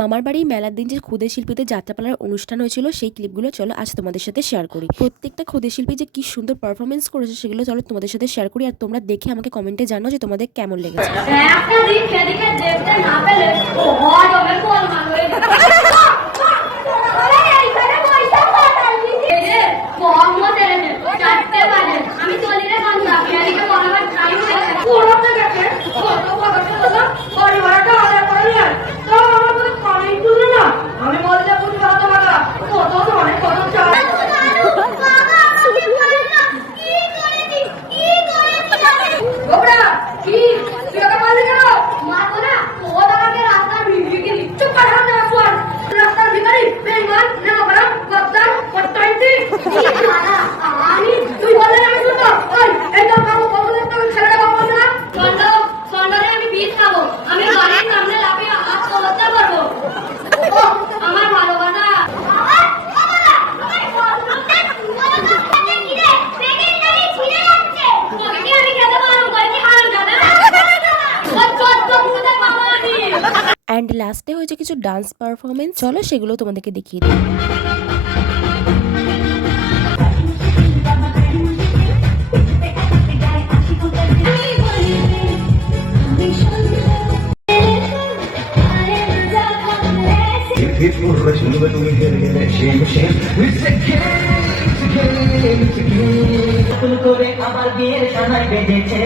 মামার বাড়ি মেলার দিন যে ক্ষুদে শিল্পীদের যাত্রাপালার অনুষ্ঠান হয়েছিল সেই ক্লিপগুলো চলো আজ তোমাদের সাথে শেয়ার করি। প্রত্যেকটা ক্ষুদে শিল্পী যে কি সুন্দর পারফরমেন্স করেছে সেগুলো চলো তোমাদের সাথে শেয়ার করি, আর তোমরা দেখে আমাকে কমেন্টে জানাও যে তোমাদের কেমন লেগেছে। অ্যান্ড লাস্টে হয়েছে কিছু ডান্স পারফরমেন্স, চলো সেগুলো তোমাদেরকে দেখিয়ে দিই। করে আমার বিয়ের সময় বেজেছে।